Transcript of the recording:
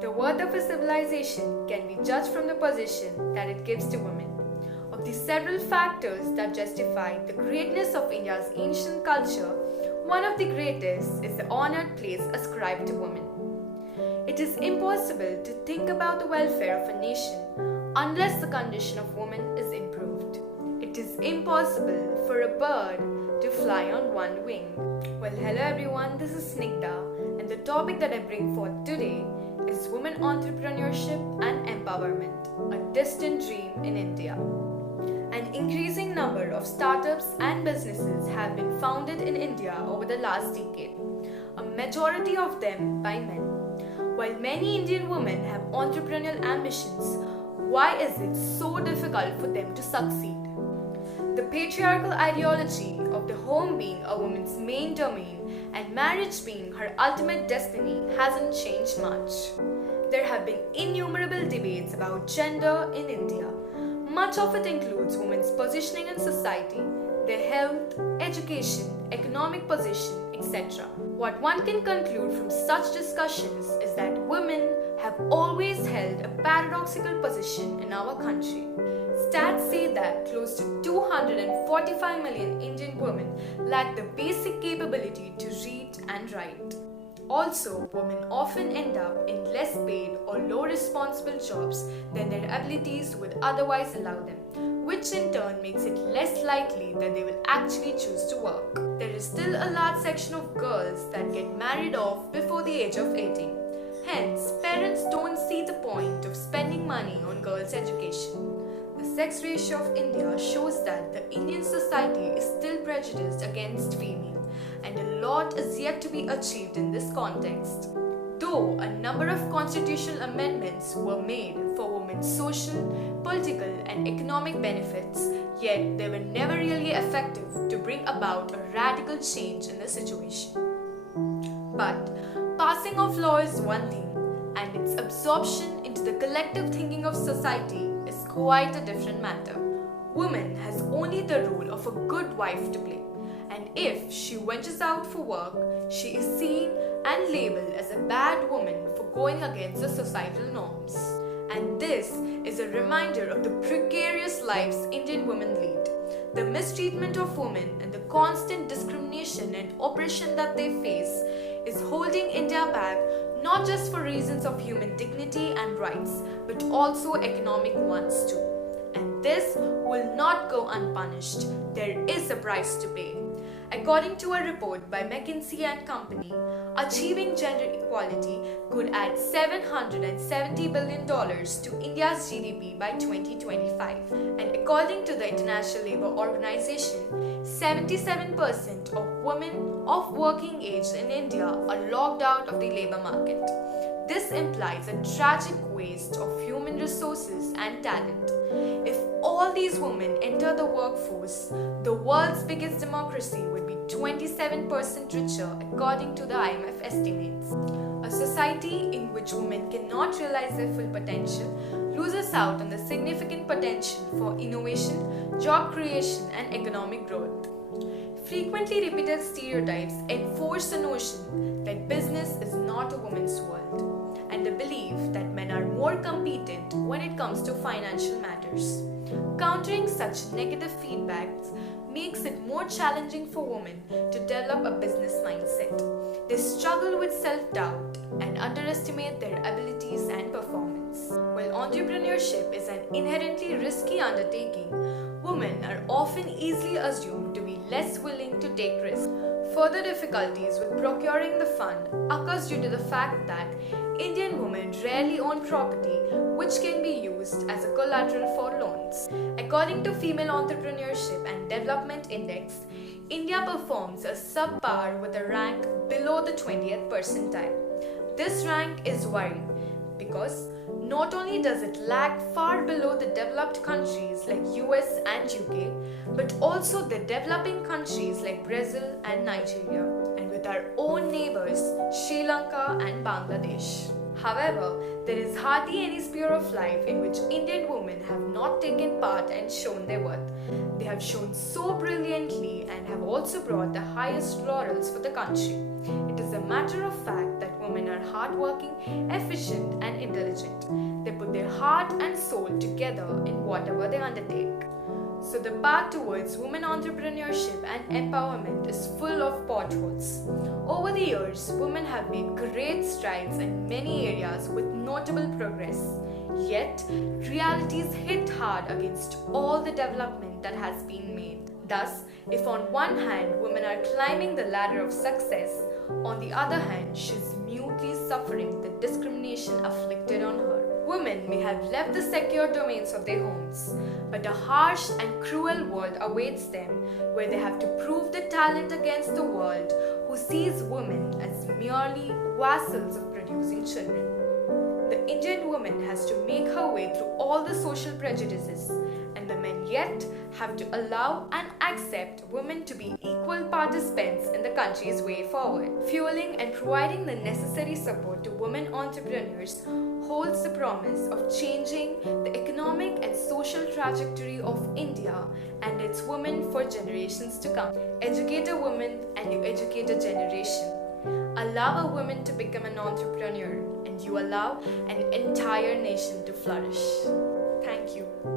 The worth of a civilization can be judged from the position that it gives to women. Of the several factors that justify the greatness of India's ancient culture, one of the greatest is the honored place ascribed to women. It is impossible to think about the welfare of a nation unless the condition of women is improved. It is impossible for a bird to fly on one wing. Well, hello everyone, this is Snigdha, and the topic that I bring forth today is women entrepreneurship and empowerment, a distant dream in India. An increasing number of startups and businesses have been founded in India over the last decade, a majority of them by men. While many Indian women have entrepreneurial ambitions, why is it so difficult for them to succeed? The patriarchal ideology of the home being a woman's main domain and marriage being her ultimate destiny hasn't changed much. There have been innumerable debates about gender in India. Much of it includes women's positioning in society, their health, education, economic position, etc. What one can conclude from such discussions is that women have always held a paradoxical position in our country. Stats say that close to 245 million Indian women lack the basic capability to read and write. Also, women often end up in less paid or low responsible jobs than their abilities would otherwise allow them, which in turn makes it less likely that they will actually choose to work. There is still a large section of girls that get married off before the age of 18. Hence, parents don't see the point of spending money on girls' education. The sex ratio of India shows that the Indian society is still prejudiced against females, and a lot is yet to be achieved in this context. Though a number of constitutional amendments were made for women's social, political, and economic benefits, yet they were never really effective to bring about a radical change in the situation. But passing of law is one thing, and its absorption into the collective thinking of society is quite a different matter. Woman has only the role of a good wife to play, and if she ventures out for work, she is seen and labeled as a bad woman for going against the societal norms. And this is a reminder of the precarious lives Indian women lead, the mistreatment of women, and the constant discrimination and oppression that they face is holding India back, not just for reasons of human dignity and rights, but also economic ones too. And this will not go unpunished. There is a price to pay. According to a report by McKinsey and Company, achieving gender equality could add $770 billion to India's GDP by 2025. And according to the International Labour Organization, 77% of women of working age in India are locked out of the labour market. This implies a tragic waste of human resources and talent. If all these women enter the workforce, the world's biggest democracy would be 27% richer according to the IMF estimates. A society in which women cannot realize their full potential loses out on the significant potential for innovation, job creation, and economic growth. Frequently repeated stereotypes enforce the notion that business is not a woman's world, and the belief that men are more competent when it comes to financial matters. Countering such negative feedbacks makes it more challenging for women to develop a business mindset. They struggle with self-doubt and underestimate their abilities and performance. While entrepreneurship is an inherently risky undertaking, women are often easily assumed to be less willing to take risks. Further difficulties with procuring the fund occurs due to the fact that Indian women rarely own property which can be used as a collateral for loans. According to Female Entrepreneurship and Development Index, India performs a subpar with a rank below the 20th percentile. This rank is worrying because not only does it lag far below the developed countries like US and UK, but also the developing countries like Brazil and Nigeria, and with our own neighbors Sri Lanka and Bangladesh. However, there is hardly any sphere of life in which Indian women have not taken part and shown their worth. They have shown so brilliantly and have also brought the highest laurels for the country. It is a matter of fact that women are hardworking, efficient, and intelligent. They put their heart and soul together in whatever they undertake. So the path towards women entrepreneurship and empowerment is full of potholes. Over the years, women have made great strides in many areas with notable progress. Yet, realities hit hard against all the development that has been made. Thus, if on one hand women are climbing the ladder of success, on the other hand she is mutely suffering the discrimination afflicted on her. Women may have left the secure domains of their homes, but a harsh and cruel world awaits them where they have to prove their talent against the world who sees women as merely vassals of producing children. The Indian woman has to make her way through all the social prejudices, and the men yet have to allow and accept women to be equal participants in the country's way forward. Fueling and providing the necessary support to women entrepreneurs holds the promise of changing the economic and social trajectory of India and its women for generations to come. Educate a woman and you educate a generation. Allow a woman to become an entrepreneur and you allow an entire nation to flourish. Thank you.